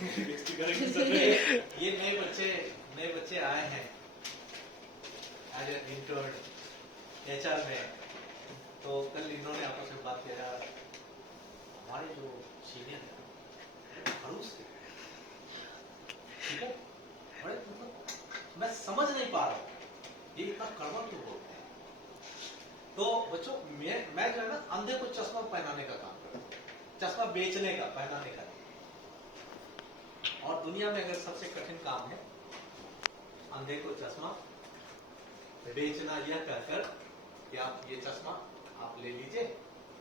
ये नए बच्चे आए हैं एज ए इंटर्न एचआर में। तो कल इन्होंने आपस में बात किया, हमारे जो सीनियर है खड़ूस थे, ठीक है, बड़े मतलब मैं समझ नहीं पा रहा हूँ ये इतना कड़वा क्यों बोलते हैं। तो बच्चों मैं जो है ना अंधे को चश्मा पहनाने का काम करता हूँ, चश्मा बेचने का, पहनाने का। और दुनिया में अगर सबसे कठिन काम है अंधे को चश्मा बेचना, यह कहकर कि आप ये चश्मा आप ले लीजिए,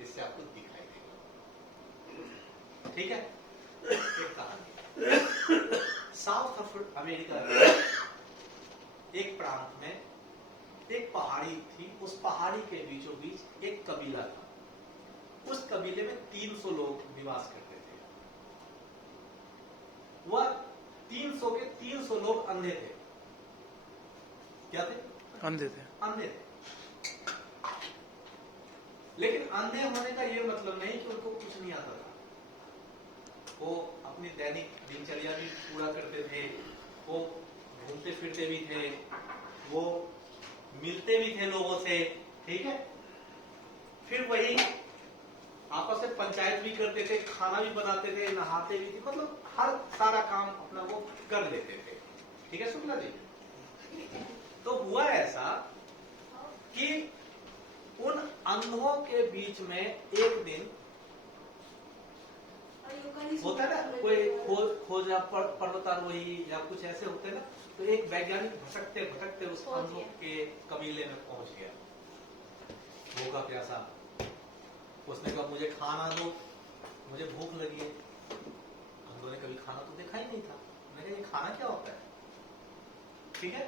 इससे आपको दिखाई देगा। ठीक है, एक कहानी साउथ अमेरिका के एक प्रांत में एक पहाड़ी थी। उस पहाड़ी के बीचों बीच एक कबीला था। उस कबीले में 300 लोग निवास करते थे। वह 300 के 300 लोग अंधे थे। क्या थे? अंधे थे। लेकिन अंधे होने का ये मतलब नहीं कि उनको कुछ नहीं आता था। वो अपनी दैनिक दिनचर्या भी पूरा करते थे, वो घूमते फिरते भी थे, वो मिलते भी थे लोगों से, ठीक है। फिर वही आपस में पंचायत भी करते थे, खाना भी बनाते थे, नहाते भी थे, मतलब हर सारा काम अपना वो कर लेते थे। ठीक है शुक्ला जी। तो हुआ ऐसा कि उन अंधों के बीच में एक दिन होता है ना, कोई खोज या पर्वतारोही या कुछ ऐसे होते हैं ना, तो एक वैज्ञानिक भटकते भटकते उस अंधों के कबीले में पहुंच गया, भूखा प्यासा। उसने कहा मुझे खाना दो, मुझे भूख लगी है। अंधों ने कभी खाना तो देखा ही नहीं था। मैंने कहा ये खाना क्या होता है, ठीक है।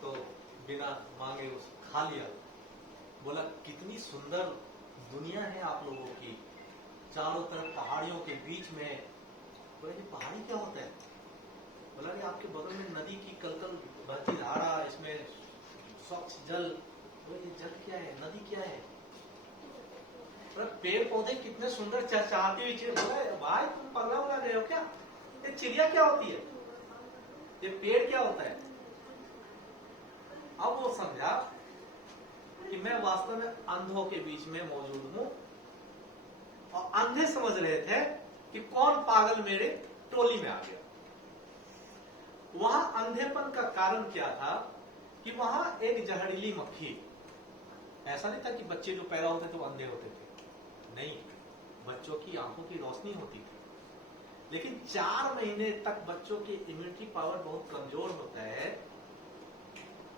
तो बिना मांगे उस खा लिया। बोला कितनी सुंदर दुनिया है आप लोगों की, चारों तरफ पहाड़ियों के बीच में। बोला ये पहाड़ी क्या होता है? बोला कि आपके बगल में नदी की कलकल बहती धारा, इसमें स्वच्छ जल। बोला ये जल क्या है, नदी क्या है? बोला पेड़ पौधे कितने सुंदर चहचहाती हुई चीज। बोला भाई तुम पगला उड़ा रहे हो क्या? ये चिड़िया क्या होती है, ये पेड़ क्या होता है? अब वो समझा कि मैं वास्तव में अंधों के बीच में मौजूद हूं, और अंधे समझ रहे थे कि कौन पागल मेरे टोली में आ गया। वहां अंधेपन का कारण क्या था कि वहां एक जहरीली मक्खी, ऐसा नहीं था कि बच्चे जो पैदा होते थे वो अंधे होते थे, नहीं, बच्चों की आंखों की रोशनी होती थी, लेकिन 4 महीने तक बच्चों की इम्यूनिटी पावर बहुत कमजोर होता है।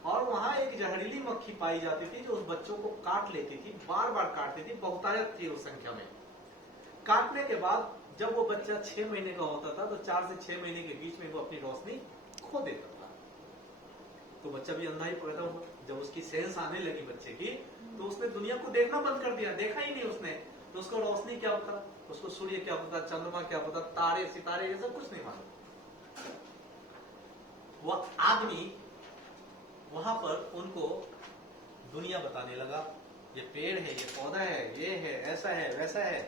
और वहां एक जहरीली मक्खी पाई जाती थी जो उस बच्चों को काट लेती थी, बार बार काटती थी, बहुतायत थी उस संख्या में। काटने के बाद जब वो बच्चा 6 महीने का होता था तो 4 से 6 महीने के बीच में वो अपनी रोशनी खो देता था। तो बच्चा भी अंधा ही पैदा हुआ। जब उसकी सेंस आने लगी बच्चे की, तो उसने दुनिया को देखना बंद कर दिया, देखा ही नहीं उसने। तो उसको रोशनी क्या पता, उसको सूर्य क्या पता, चंद्रमा क्या पता, तारे सितारे ये सब कुछ नहीं मालूम। वह आदमी वहां पर उनको दुनिया बताने लगा, ये पेड़ है, ये पौधा है, ये है, ऐसा है, वैसा है।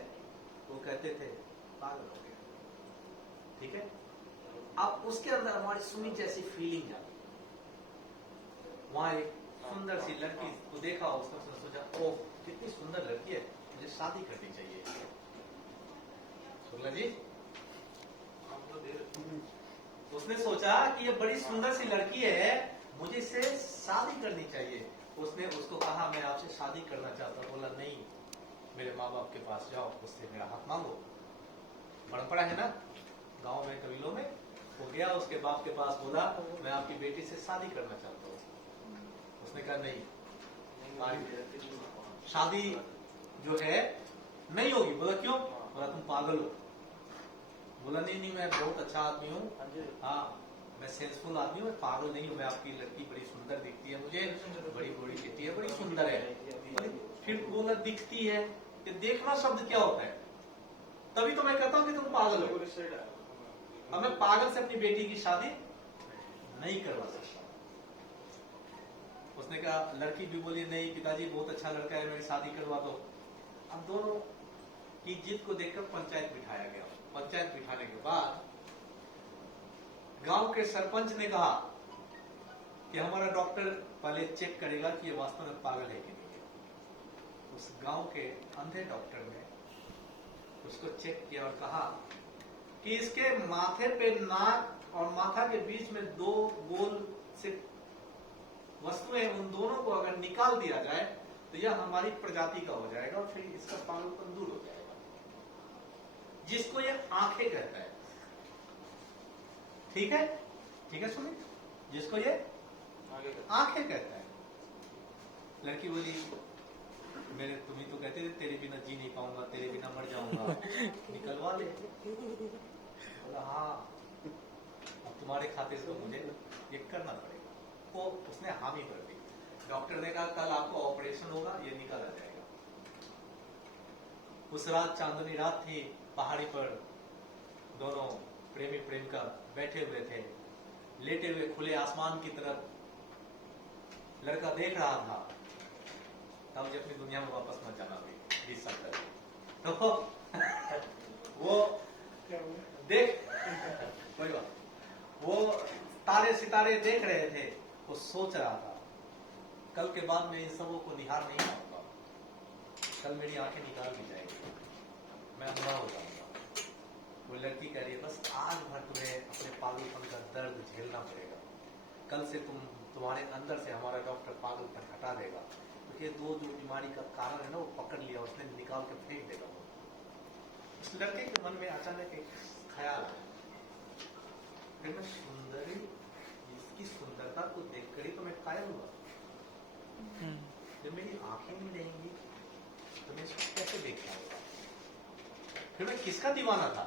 वो कहते थे पागल हो गया, ठीक है। अब उसके अंदर हमारी सुनी जैसी फीलिंग जाती। वहां एक सुंदर सी लड़की को देखा, उसने सोचा ओह कितनी सुंदर लड़की है, मुझे शादी करनी चाहिए। शुक्ला जी, उसने सोचा कि ये बड़ी सुंदर सी लड़की है, मुझे इससे शादी करनी चाहिए। उसने उसको कहा मैं आपसे शादी करना चाहता हूँ। बोला नहीं, मेरे माँ बाप के पास जाओ, उससे मेरा हाथ मांगो। परंपरा है ना गांव में, कबीलों में। वो गया उसके बाप के पास, बोला मैं आपकी बेटी से शादी करना चाहता हूँ। उसने कहा नहीं, शादी जो है नहीं होगी। बोला क्यों? बोला तुम पागल हो। बोला नहीं नहीं, मैं बहुत अच्छा आदमी हूँ, हाँ मैं सेंसफुल आदमी हूँ, मैं पागल नहीं हूँ। मैं आपकी लड़की बड़ी सुंदर दिखती है, मुझे बड़ी बड़ी बेटी है, बड़ी सुंदर है। फिर बोला दिखती है, ये देखना शब्द क्या होता है? तभी तो मैं कहता हूँ कि तुम पागल हो। अब मैं पागल से अपनी बेटी की शादी नहीं करवा सकता। उसने कहा, लड़की भी बोली नहीं पिताजी बहुत अच्छा लड़का है, मेरी शादी करवा दो। अब दोनों की जिद को देखकर पंचायत बिठाया गया। पंचायत बिठाने के बाद गांव के सरपंच ने कहा कि हमारा डॉक्टर पहले चेक करेगा कि ये वास्तव में पागल है कि नहीं है। उस गांव के अंधे डॉक्टर ने उसको चेक किया और कहा कि इसके माथे पे नाक और माथा के बीच में दो गोल से वस्तुएं, उन दोनों को अगर निकाल दिया जाए तो यह हमारी प्रजाति का हो जाएगा और फिर इसका पागलपन दूर हो जाएगा, जिसको यह आंखें कहता है। ठीक है, ठीक है, सुनिए, जिसको ये आंखें कहता है। लड़की बोली, मेरे तुम ही तो कहते थे तेरे बिना जी नहीं पाऊंगा, तेरे बिना मर जाऊंगा, निकलवा ले। बोला हाँ, अब तुम्हारे खातिर तो मुझे ये करना पड़ेगा। वो उसने हामी भर दी। डॉक्टर ने कहा कल आपको ऑपरेशन होगा, ये निकाला जाएगा। उस रात चांदनी रात थी, पहाड़ी पर दोनों प्रेमी प्रेमिका बैठे हुए थे, लेटे हुए खुले आसमान की तरफ। लड़का देख रहा था, तब मुझे अपनी दुनिया में वापस मत जाना भी 20 साल तक। तो वो देख, कोई बात, वो तारे सितारे देख रहे थे, वो सोच रहा था कल के बाद मैं इन सबों को निहार नहीं पाऊंगा, कल मेरी आंखें निकाल दी जाएगी, मैं अंधा हो जाऊंगा। वो लड़की कह रही है बस आज भर तुम्हें अपने पागलपन का दर्द झेलना पड़ेगा, कल से तुम्हारे अंदर से हमारा डॉक्टर पागलपन हटा देगा। तो ये दो जो बीमारी का कारण है ना, वो पकड़ लिया, उसने निकाल के फेंक देगा। उस लड़के के मन में अचानक एक ख्याल है, फिर मैं सुंदरी, इसकी सुंदरता को देखकर ही तो मैं कायल हुआ। जब मेरी आंखें नहीं रहेंगी तो मैं इसको कैसे देख पाऊंगा? फिर मैं किसका दीवाना था?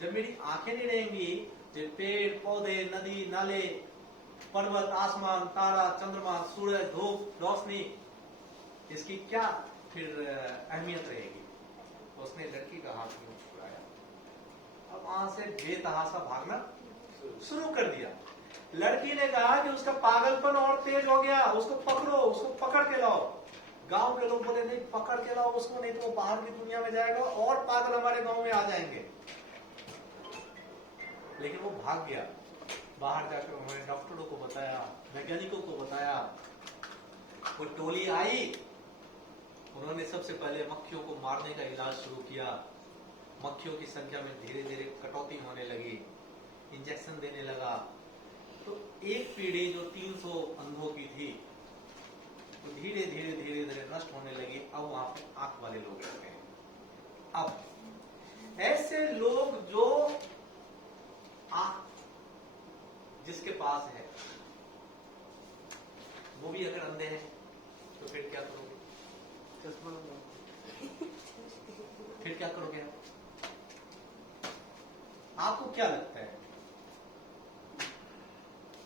जब मेरी आंखें नहीं रहेंगी तो पेड़ पौधे, नदी नाले, पर्वत, आसमान, तारा, चंद्रमा, सूरज, धूप, रोशनी, इसकी क्या फिर अहमियत रहेगी? उसने लड़की का हाथ में छुड़ाया, अब वहां से बेतहाशा भागना शुरू कर दिया। लड़की ने कहा कि उसका पागलपन और तेज हो गया, उसको पकड़ो, उसको पकड़ के लाओ। गांव के लोग बोले नहीं, पकड़ के लाओ उसको, नहीं तो वो बाहर की दुनिया में जाएगा और पागल हमारे गांव में आ जाएंगे। लेकिन वो भाग गया। बाहर जाकर उन्होंने डॉक्टरों को बताया, वैज्ञानिकों को बताया। वो टोली आई, उन्होंने सबसे पहले मक्खियों को मारने का इलाज शुरू किया। मक्खियों की संख्या में धीरे धीरे कटौती होने लगी, इंजेक्शन देने लगा। तो एक पीढ़ी जो 300 अंधों की थी, तो धीरे धीरे धीरे धीरे नष्ट होने लगी। अब वहां पे आंख वाले लोग रहते हैं। अब ऐसे लोग जो आंख जिसके पास है, वो भी अगर अंधे हैं तो फिर क्या करोगे? चश्मा, फिर क्या करोगे आप? आपको क्या लगता है?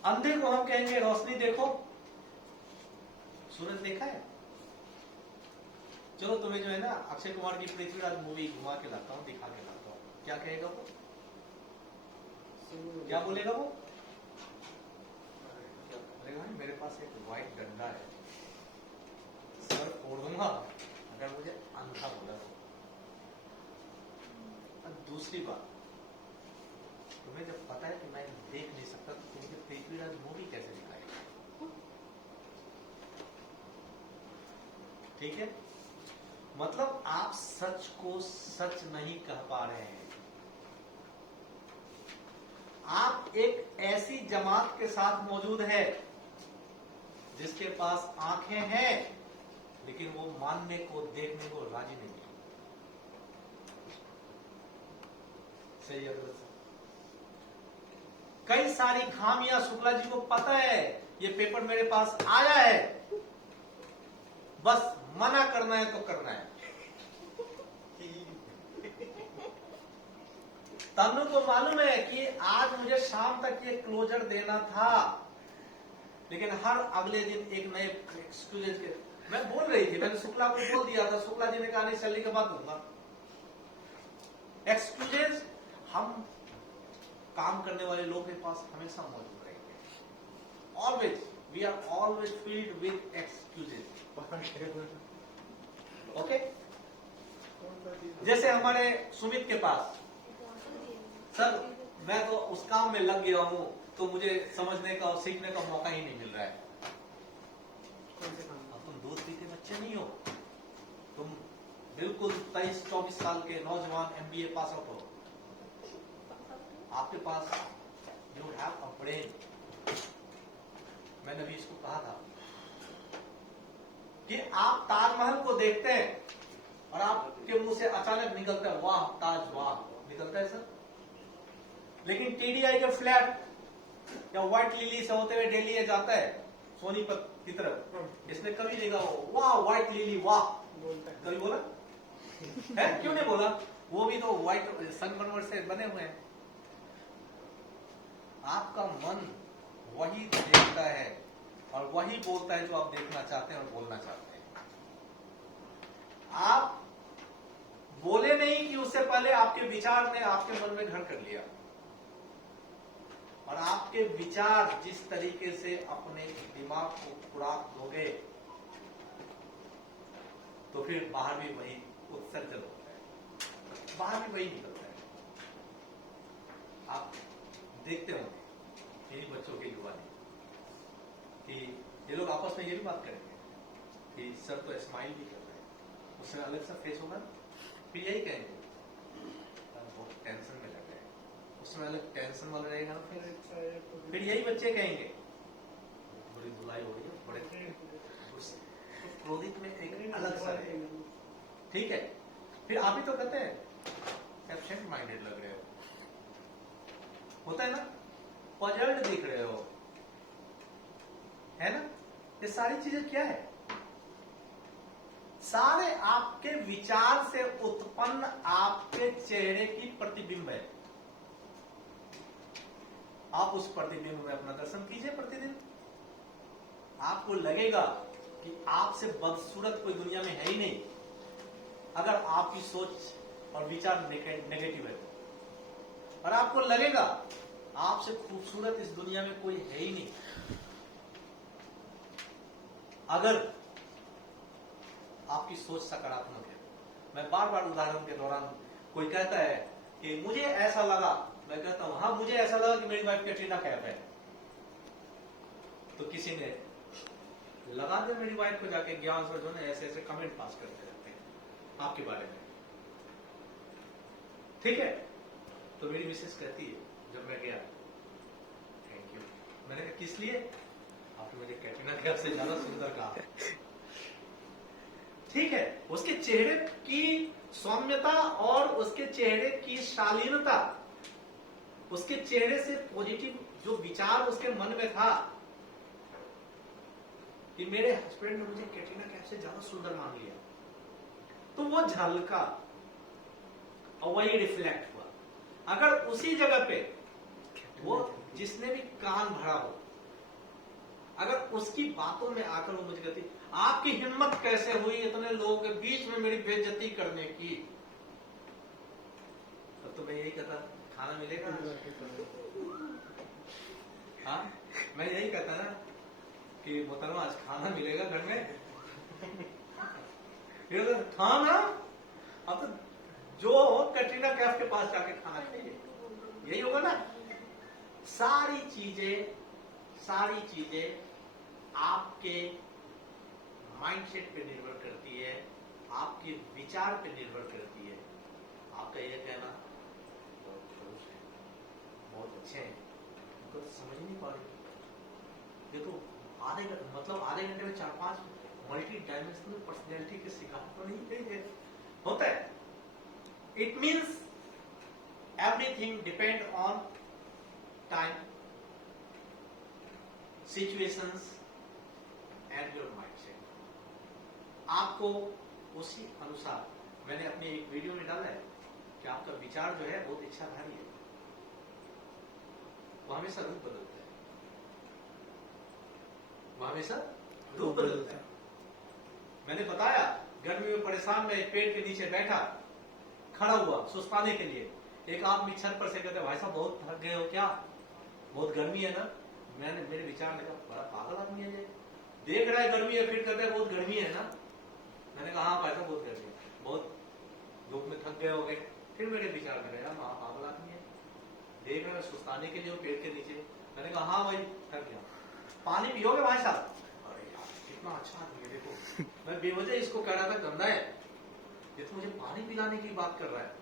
अंधे को हम कहेंगे रोशनी देखो, सूरज देखा है? चलो तुम्हें जो है ना अक्षय कुमार की पृथ्वीराज मूवी घुमा के लाता हूं, दिखा के लाता हूं, क्या कहेगा वो? क्या बोलेगा वो? मेरे पास एक व्हाइट डंडा है, सर फोड़ दूंगा अगर मुझे अंधा बोला तो। दूसरी बात, तुम्हें जब पता है कि मैं देख नहीं सकता तो तुम मुझे पृथ्वीराज मूवी कैसे दिखाएगा? ठीक है, मतलब आप सच को सच नहीं कह पा रहे हैं। आप एक ऐसी जमात के साथ मौजूद है जिसके पास आंखें हैं, लेकिन वो मानने को, देखने को राजी नहीं है। सही है? कई सारी खामियां शुक्ला जी को पता है, ये पेपर मेरे पास आया है, बस मना करना है तो करना है। तनु को मालूम है कि आज मुझे शाम तक ये क्लोजर देना था, लेकिन हर अगले दिन एक नए एक्सक्यूजेज के। मैं बोल रही थी, मैंने शुक्ला को बोल दिया था, शुक्ला जी ने कहा नहीं चलने के बाद दूंगा। एक्सक्यूजेज हम काम करने वाले लोगों के पास हमेशा मौजूद रहेंगे। Always, we are always filled with excuses. Okay, जैसे हमारे सुमित के पास, सर मैं तो उस काम में लग गया हूं तो मुझे समझने का और सीखने का मौका ही नहीं मिल रहा है। अब तुम दूध पीते बच्चे नहीं हो, तुम बिल्कुल 23-24 साल के नौजवान MBA पास आउट हो, आपके पास यू हैव अ ब्रेन। मैंने अभी इसको कहा था कि आप ताजमहल को देखते हैं और आपके मुंह से अचानक निकलता है वाह ताज वाह, निकलता है सर, लेकिन TDI के फ्लैट या व्हाइट लिली से होते हुए दिल्ली जाता है सोनीपत की तरफ, इसने कभी देखा वाह व्हाइट लिली वाह, कभी बोला है? क्यों नहीं बोला? वो भी तो व्हाइट संगमरमर से बने हुए हैं। आपका मन वही देखता है और वही बोलता है जो आप देखना चाहते हैं और बोलना चाहते हैं। आप बोले नहीं कि उससे पहले आपके विचार ने आपके मन में घर कर लिया, और आपके विचार जिस तरीके से अपने दिमाग को खुराक दोगे तो फिर बाहर भी वही उत्सर्जन होता है, बाहर भी वही निकलता है। आप देखते होंगे इन बच्चों की युवानी कि ये लोग आपस में ये भी बात करेंगे कि सर तो स्माइल भी कर रहे हैं, उसमें अलग सा फेस होगा, फिर यही कहेंगे बहुत टेंशन में लग रहे हैं, उसमें अलग टेंशन वाला रहेगा, फिर यही बच्चे कहेंगे बड़ी धुलाई हो रही है, बड़े क्रोधित में एक अलग सा रहेगा, ठीक है। फिर आप ही तो कहते हैं एब्सेंट माइंडेड लग रहे हो, होता है ना, पजल्ड दिख रहे हो, है ना। ये सारी चीजें क्या है? सारे आपके विचार से उत्पन्न आपके चेहरे की प्रतिबिंब है। आप उस प्रतिबिंब में अपना दर्शन कीजिए प्रतिदिन, आपको लगेगा कि आपसे बदसूरत कोई दुनिया में है ही नहीं, अगर आपकी सोच और विचार नेगेटिव है, और आपको लगेगा आपसे खूबसूरत इस दुनिया में कोई है ही नहीं अगर आपकी सोच सकारात्मक है। मैं बार बार उदाहरण के दौरान, कोई कहता है कि मुझे ऐसा लगा, मैं कहता हूं हाँ मुझे ऐसा लगा कि मेरी वाइफ कैटरीना कैफ है, तो किसी ने लगा दे मेरी वाइफ को जाके, ज्ञान से जो है ऐसे ऐसे कमेंट पास करते रहते हैं आपके बारे में, ठीक है। तो मेरी मिसेस कहती है जब मैं गया, थैंक यू, मैंने कहा किस लिए? आपने मुझे कैटरीना कैफ से ज्यादा सुंदर कहा, ठीक है। उसके चेहरे की सौम्यता और उसके चेहरे की शालीनता, उसके चेहरे से पॉजिटिव जो विचार उसके मन में था कि मेरे हस्बैंड ने मुझे कैटरीना कैफ से ज्यादा सुंदर मान लिया, तो वो झलका और वही रिफ्लेक्ट हुआ। अगर उसी जगह पे वो जिसने भी कान भरा हो, अगर उसकी बातों में आकर वो मुझे कहती आपकी हिम्मत कैसे हुई इतने लोगों के बीच में मेरी बेइज्जती करने की, तब तो मैं यही कहता खाना मिलेगा ना, हाँ मैं यही कहता ना कि मोहतरमा आज खाना मिलेगा घर में, खाना अब तो जो कैटरीना कैफ के पास जाके खाना खाइए, यही होगा ना। सारी चीजें आपके माइंडसेट पे निर्भर करती है, आपके विचार पे निर्भर करती है। आपका यह कहना बहुत खुश है, बहुत अच्छे हैं, उनको तो समझ ही नहीं पा रही, देखो आधे घंटे में 4-5 मल्टी डायमेंशनल पर्सनैलिटी के शिकार तो नहीं करेंगे, होता है। It means everything depend on time, situations and your mindset. आपको उसी अनुसार, मैंने अपनी एक वीडियो में डाला है कि आपका विचार जो है बहुत इच्छाधारी है, वो हमेशा रूप बदलता है, वो हमेशा रूप बदलता है। मैंने बताया गर्मी में परेशान मैं एक पेड़ के नीचे बैठा, खड़ा हुआ सुस्ताने के लिए, एक आदमी छत पर से कहते भाई साहब बहुत थक गए हो क्या, बहुत गर्मी है ना। मेरे विचार ने कहा बड़ा पागल आदमी है ये, देख रहा है गर्मी है फिर कहता है बहुत गर्मी है ना। मैंने कहा हाँ भाई साहब बहुत गर्मी है, बहुत धूप में थक थक गए हो गए, फिर मेरे विचार में गया माँ पागल आदमी है, देख रहे सुस्ताने के लिए पेड़ के नीचे। मैंने कहा हाँ भाई थक गया, पानी पियोगे भाई साहब? अरे यार कितना अच्छा आदमी है, देखो मैं बेवजह इसको कह रहा था गंदा है, ये तो मुझे पानी पिलाने की बात कर रहा है।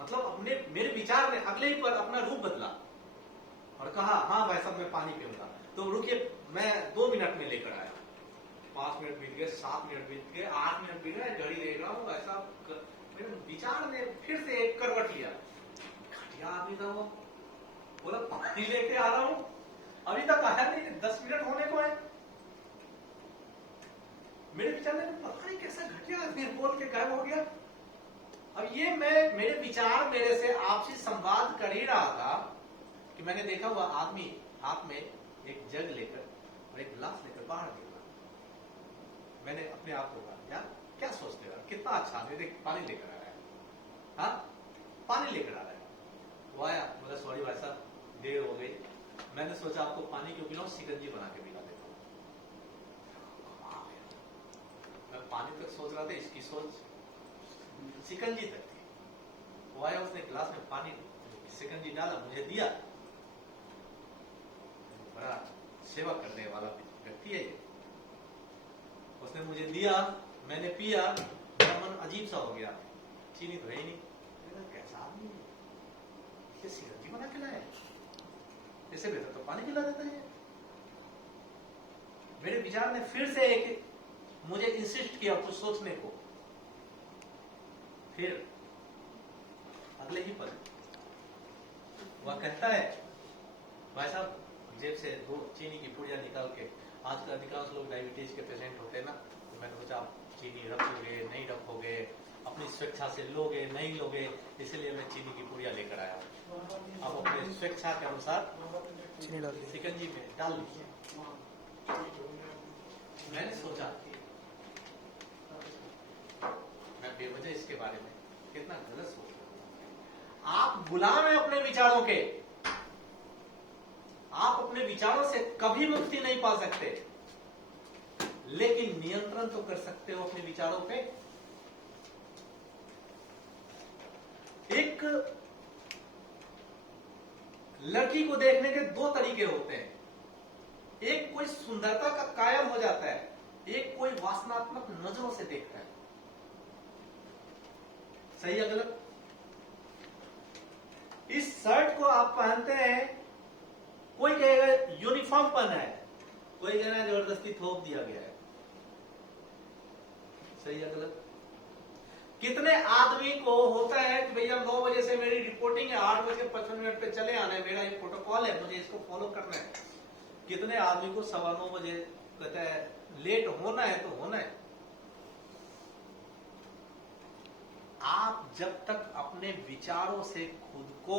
मतलब अपने मेरे विचार ने अगले ही पर अपना रूप बदला और कहा हाँ भाई साहब मैं पानी पीऊंगा। तो रुकिए मैं 2 मिनट में लेकर आया, 5 मिनट बीत गए, 7 मिनट बीत गए, 8 मिनट बीत गए, घड़ी देख रहा हूँ ऐसा मेरे विचार ने फिर से एक करवट लिया। घटिया आदमी था वो, बोला पानी लेके आ रहा हूँ, अभी तक आया नहीं, 10 मिनट होने को है। मेरे विचार ने पता नहीं कैसा घटिया आदमी बोल के गायब हो गया। अब ये मेरे विचार मेरे से आपसी संवाद कर ही रहा था कि मैंने देखा हुआ आदमी हाथ में एक जग लेकर और एक गिलास लेकर बाहर निकला। मैंने अपने आप को कहा यार क्या सोचते हो, कितना अच्छा आदमी, देख पानी लेकर आ रहा है, हाँ पानी लेकर आ रहा है। वो आया, बोला सॉरी भाई साहब देर हो गई, मैंने सोचा आपको पानी क्यों पिलाऊं, शिकंजी बना के पिला देता हूं। मैं पानी तक सोच रहा था, इसकी सोच शिकंजी तक थी। वो आया, उसने गिलास में पानी शिकंजी डाला, मुझे दिया। बड़ा सेवा करने वाला व्यक्ति है ये। उसने मुझे दिया, मैंने पिया, मेरा मन अजीब सा हो गया, चीनी तो है ही नहीं, कैसा आदमी है, ये शिकंजी बना के लाया, इससे बेहतर तो पानी पिला देता है। मेरे विचार ने फिर से एक मुझे इंसिस्ट किया कुछ सोचने को। फिर अगले ही पल वह कहता है भाई साहब जेब से 2 चीनी की पुड़िया निकाल के, आजकल अधिकांश लोग डायबिटीज के पेशेंट होते हैं ना, तो मैंने सोचा आप चीनी रखोगे नहीं रखोगे, अपनी स्वेच्छा से लोगे नहीं लोगे, इसलिए मैं चीनी की पुड़िया लेकर आया। आप अपने स्वेच्छा के अनुसार चीनी डाल दी, शिकंजी में डाल लीजिए। मैंने सोचा मैं बेवजह इसके बारे में कितना गलत सोच रहा हूं। आप गुलाम हैं अपने विचारों के, आप अपने विचारों से कभी मुक्ति नहीं पा सकते, लेकिन नियंत्रण तो कर सकते हो अपने विचारों पे। एक लड़की को देखने के 2 तरीके होते हैं, एक कोई सुंदरता का कायल हो जाता है, एक कोई वासनात्मक नजरों से देखता है। सही है गलत? इस शर्ट को आप पहनते हैं, कोई कहेगा यूनिफॉर्म पहना है, कोई कह रहा है जबरदस्ती थोप दिया गया है। सही है गलत? कितने आदमी को होता है कि भैया 9 बजे से मेरी रिपोर्टिंग है, 8 बजे 55 मिनट पे चले आना है, मेरा ये प्रोटोकॉल है, मुझे इसको फॉलो करना है। कितने आदमी को 9:15 बजे कहता है लेट होना है तो होना है। आप जब तक अपने विचारों से खुद को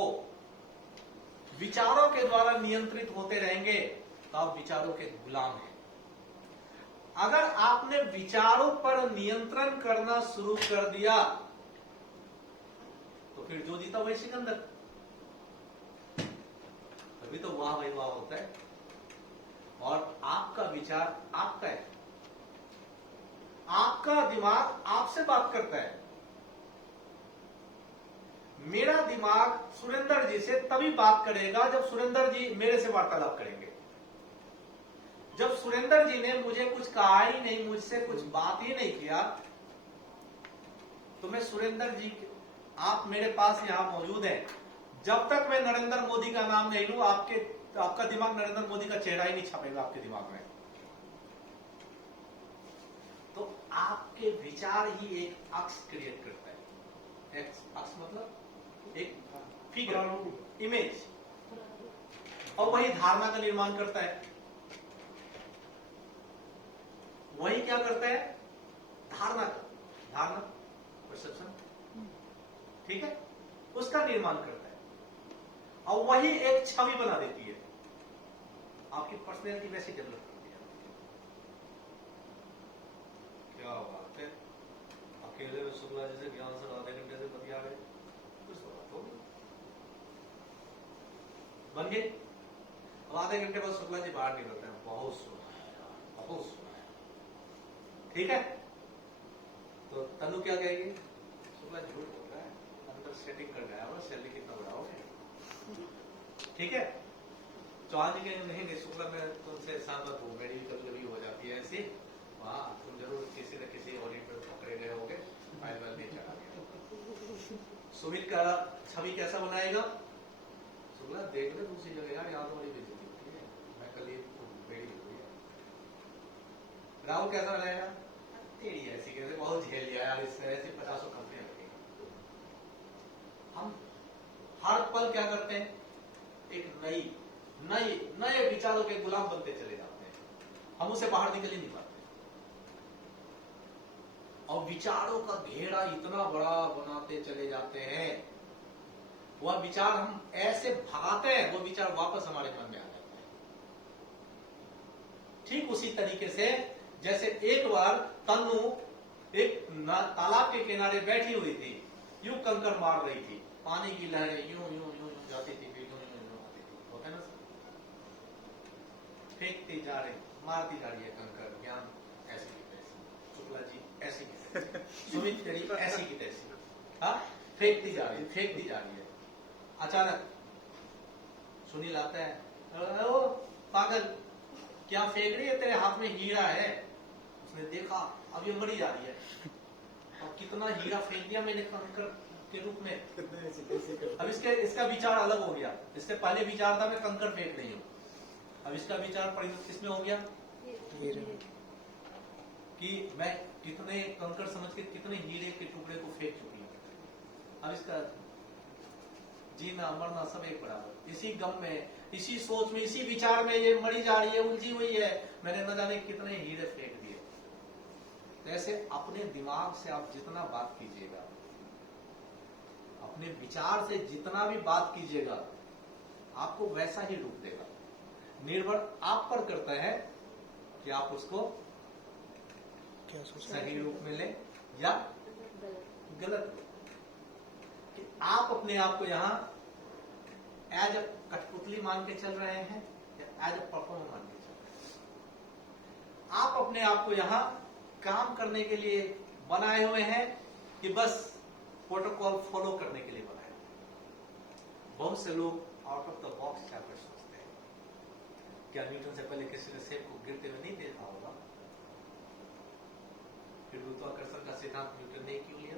विचारों के द्वारा नियंत्रित होते रहेंगे तो आप विचारों के गुलाम हैं। अगर आपने विचारों पर नियंत्रण करना शुरू कर दिया तो फिर जो जीता वही सिकंदर। तभी तो वाह भाई वाह होता है। और आपका विचार आपका है, आपका दिमाग आपसे बात करता है। मेरा दिमाग सुरेंद्र जी से तभी बात करेगा जब सुरेंद्र जी मेरे से वार्तालाप करेंगे। जब सुरेंद्र जी ने मुझे कुछ कहा ही नहीं, मुझसे कुछ बात ही नहीं किया, तो मैं सुरेंद्र जी, आप मेरे पास यहां मौजूद हैं, जब तक मैं नरेंद्र मोदी का नाम नहीं लूं, आपका दिमाग नरेंद्र मोदी का चेहरा ही नहीं छपेगा आपके दिमाग में। तो आपके विचार ही एक अक्स क्रिएट करता है। अक्स मतलब एक फिगर, इमेज, और वही धारणा का निर्माण करता है। वही क्या करता है? धारणा परसेप्शन, ठीक है, उसका निर्माण करता है और वही एक छवि बना देती है। आपकी पर्सनैलिटी वैसे डेवलप करती है। क्या बात है, अकेले में शुक्ला जी से ज्ञान से आधे घंटे से बतिया गए, कुछ तो बात होगी, बन गए। अब आधे घंटे बाद शुक्ला जी बाहर निकलते हैं, बहुत सुना है, ठीक है। तो क्या कहेगी, शुक्ला झूठ बोल रहा है, अंदर सेटिंग कर गया हो, सैलरी कितना बढ़ाओगे, ठीक है। चौहान जी कहेंगे नहीं नहीं शुक्ला मैं तुमसे साथ बात हूँ, मेरी कभी कभी हो जाती है ऐसी, वहाँ तुम जरूर किसी न किसी ऑडिट में पकड़े गए होगे, फाइल वाइल नहीं चढ़ा गया। सुमित का छवि कैसा बनाएगा, शुक्ला देख ले दूसरी जगह यार, यहाँ तो बड़ी बेइज्जती होती है, मैं कल ही बेड़ी हो गई है। राहुल कैसा बनाएगा, तेरी ऐसी कैसे, बहुत झेल लिया यार इससे, ऐसी 50 कंपनियां लगेगी। हम हर पल क्या करते हैं, एक नए विचारों के गुलाम बनते चले जाते हैं, हम उसे बाहर निकल ही नहीं पाते। और विचारों का घेरा इतना बड़ा बनाते चले जाते हैं, वह विचार हम ऐसे भगाते हैं, वो विचार वापस हमारे मन में आ जाता है। ठीक उसी तरीके से जैसे एक बार तन्नू एक तालाब के किनारे बैठी हुई थी, यूं कंकर मार रही थी, पानी की लहरें यूं यूं यूं जाती थी, यूं यूं यूं आती थी, होता है ना सर, फेंकती जा रही, मारती जा रही है कंकर, ज्ञान ऐसी की तैसी, शुक्ला जी ऐसी की तैसी, सुमित तेरी ऐसी की तैसी, हाँ फेंकती जा रही है। अचानक सुनील आता है, ओ पागल क्या फेंक रही है, तेरे हाथ में हीरा है। उसने देखा अब ये मरी जा रही है, अब कितना हीरा फेंक दिया मैंने कंकर के रूप में। अब इसका विचार अलग हो गया, इससे पहले विचार था मैं कंकर फेंक रही हूँ, अब इसका विचार परिवर्तन किसमें हो गया कि मैं कितने कंकर समझ के कितने हीरे के टुकड़े को फेंक चुकी हूँ। अब इसका जीना मरना सब एक बराबर, इसी गम में, इसी सोच में, इसी विचार में ये मरी जा रही है, उलझी हुई है, मैंने न जाने कितने हीरे फेंक दिए। ऐसे अपने दिमाग से आप जितना बात कीजिएगा, अपने विचार से जितना भी बात कीजिएगा, आपको वैसा ही रूप देगा। निर्भर आप पर करता है कि आप उसको सही रूप में ले या गलत। कि आप अपने आप को यहाँ एज अ कठपुतली मान के चल रहे हैं या एज अ परफॉर्मर मान के चल रहे हैं। आप अपने आप को यहाँ काम करने के लिए बनाए हुए हैं कि बस प्रोटोकॉल फॉलो करने के लिए बनाए हुए हैं। बहुत से लोग आउट ऑफ द बॉक्स जाकर सोचते हैं। क्या न्यूटन से पहले किसी ने सेब को गिरते हुए नहीं देखा होगा? फिर गुरुत्वाकर्षण का सिद्धांत न्यूटन ने क्यों लिया?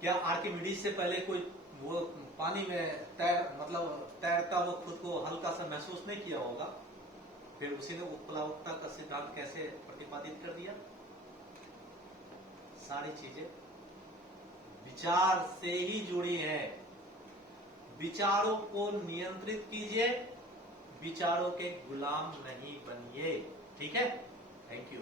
क्या आर्किमिडीज से पहले कोई वो पानी में तैरता हुआ खुद को हल्का सा महसूस नहीं किया होगा? फिर उसी ने उत्प्लावकता का सिद्धांत कैसे प्रतिपादित कर दिया? सारी चीजें विचार से ही जुड़ी हैं। विचारों को नियंत्रित कीजिए, विचारों के गुलाम नहीं बनिए। ठीक है? Thank you.